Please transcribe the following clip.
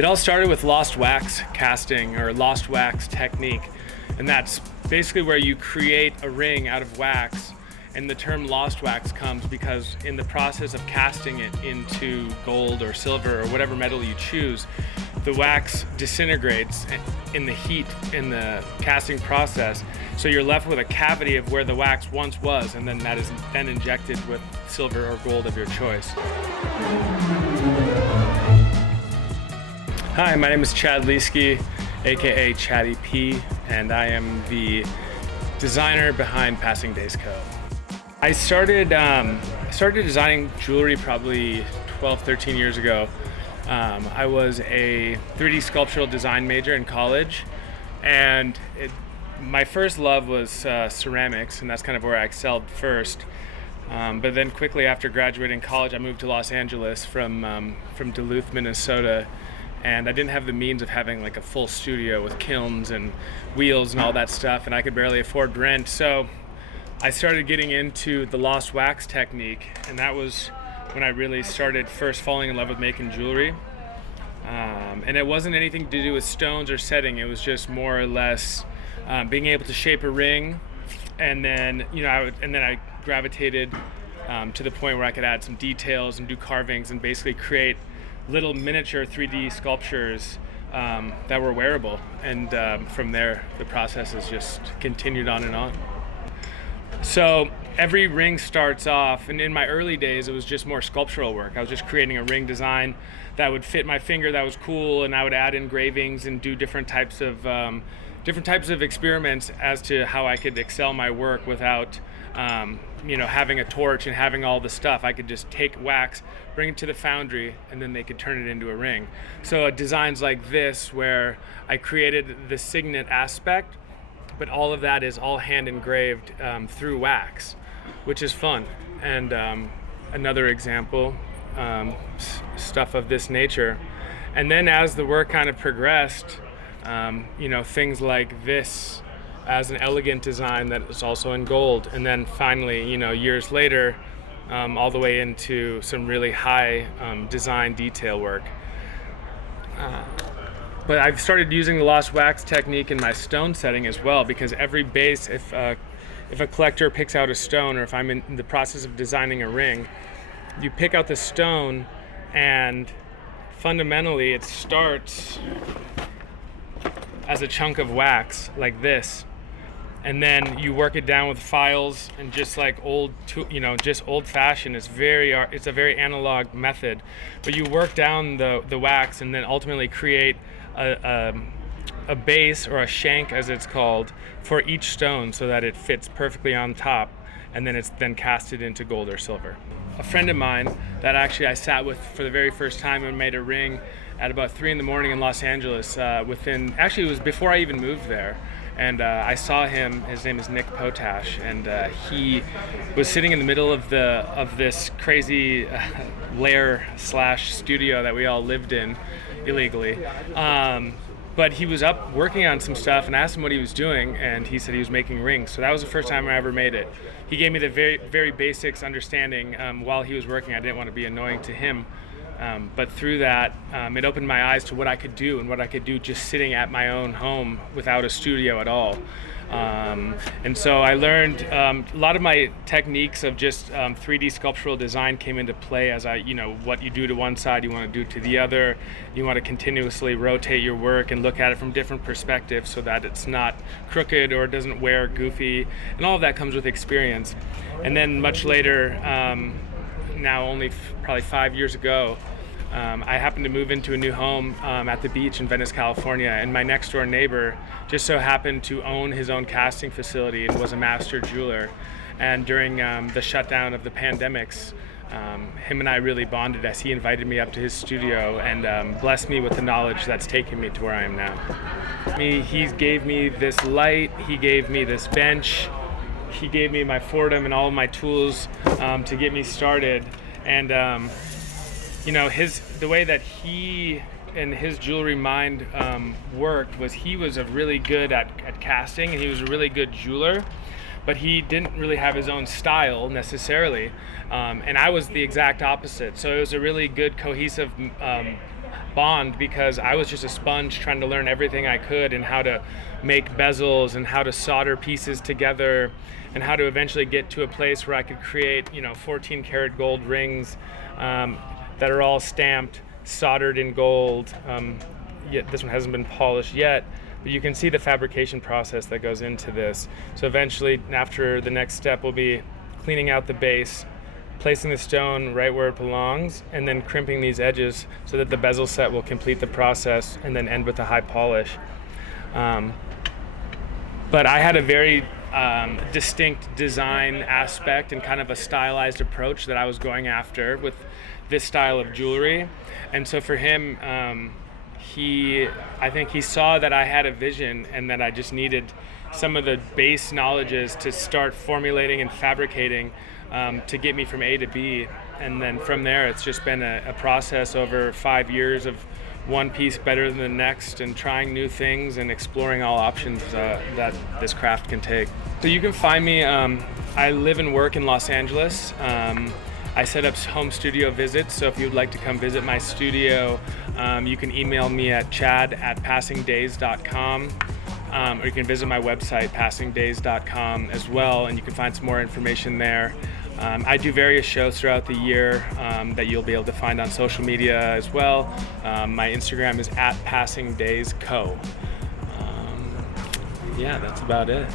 It all started with lost wax casting or lost wax technique, and that's basically where you create a ring out of wax. And the term lost wax comes because in the process of casting it into gold or silver or whatever metal you choose, the wax disintegrates in the heat in the casting process. So you're left with a cavity of where the wax once was, and then that is then injected with silver or gold of your choice. Hi, my name is Chad Leesky, aka Chatty P, and I am the designer behind Passing Days Co. I started designing jewelry probably 12, 13 years ago. I was a 3D sculptural design major in college, and my first love was ceramics, and that's kind of where I excelled first. But then quickly after graduating college, I moved to Los Angeles from Duluth, Minnesota, and I didn't have the means of having like a full studio with kilns and wheels and all that stuff, and I could barely afford rent. So I started getting into the lost wax technique, and that was when I really started first falling in love with making jewelry. And it wasn't anything to do with stones or setting. It was just more or less being able to shape a ring, and then I gravitated to the point where I could add some details and do carvings and basically create little miniature 3D sculptures that were wearable. And from there, the process has just continued on and on. So every ring starts off, and in my early days, it was just more sculptural work. I was just creating a ring design that would fit my finger, that was cool, and I would add engravings and do different types of experiments as to how I could excel my work without having a torch and having all the stuff. I could just take wax, bring it to the foundry, and then they could turn it into a ring. So designs like this, where I created the signet aspect, but all of that is all hand engraved through wax, which is fun. And another example, stuff of this nature. And then as the work kind of progressed, things like this as an elegant design that is also in gold. And then finally, years later, all the way into some really high design detail work. But I've started using the lost wax technique in my stone setting as well, because every base, if a collector picks out a stone, or if I'm in the process of designing a ring, you pick out the stone, and fundamentally it starts as a chunk of wax like this, and then you work it down with files, and just like just old-fashioned. It's a very analog method, but you work down the wax and then ultimately create a base, or a shank as it's called, for each stone so that it fits perfectly on top, and then it's then casted into gold or silver. A friend of mine that actually I sat with for the very first time and made a ring at about 3 a.m. in Los Angeles, it was before I even moved there. And I saw him. His name is Nick Potash, and he was sitting in the middle of this crazy lair/studio that we all lived in illegally. But he was up working on some stuff, and I asked him what he was doing, and he said he was making rings. So that was the first time I ever made it. He gave me the very, very basics understanding while he was working. I didn't want to be annoying to him. But through that, it opened my eyes to what I could do, and what I could do just sitting at my own home without a studio at all. And so I learned a lot of my techniques of just 3D sculptural design came into play as what you do to one side, you want to do to the other. You want to continuously rotate your work and look at it from different perspectives so that it's not crooked or doesn't wear goofy. And all of that comes with experience. And then much later, now only probably 5 years ago, I happened to move into a new home at the beach in Venice, California, and my next door neighbor just so happened to own his own casting facility and was a master jeweler. And during the shutdown of the pandemics, him and I really bonded as he invited me up to his studio and blessed me with the knowledge that's taken me to where I am now. He gave me this light, he gave me this bench, he gave me my Fordham and all of my tools to get me started. And the way that he and his jewelry mind worked was he was really good at casting, and he was a really good jeweler, but he didn't really have his own style necessarily, and I was the exact opposite. So it was a really good cohesive bond, because I was just a sponge trying to learn everything I could and how to make bezels and how to solder pieces together and how to eventually get to a place where I could create 14 karat gold rings that are all stamped, soldered in gold. Yet this one hasn't been polished yet, but you can see the fabrication process that goes into this. So eventually, after the next step will be cleaning out the base, placing the stone right where it belongs, and then crimping these edges so that the bezel set will complete the process and then end with a high polish. But I had a very distinct design aspect and kind of a stylized approach that I was going after with this style of jewelry. And so for him, I think he saw that I had a vision and that I just needed some of the base knowledges to start formulating and fabricating to get me from A to B. And then from there, it's just been a process over 5 years of one piece better than the next and trying new things and exploring all options that this craft can take. So you can find me, I live and work in Los Angeles. I set up home studio visits, so if you'd like to come visit my studio, you can email me at chad@passingdays.com, or you can visit my website, passingdays.com, as well, and you can find some more information there. I do various shows throughout the year that you'll be able to find on social media as well. My Instagram is @passingdaysco. Yeah, that's about it.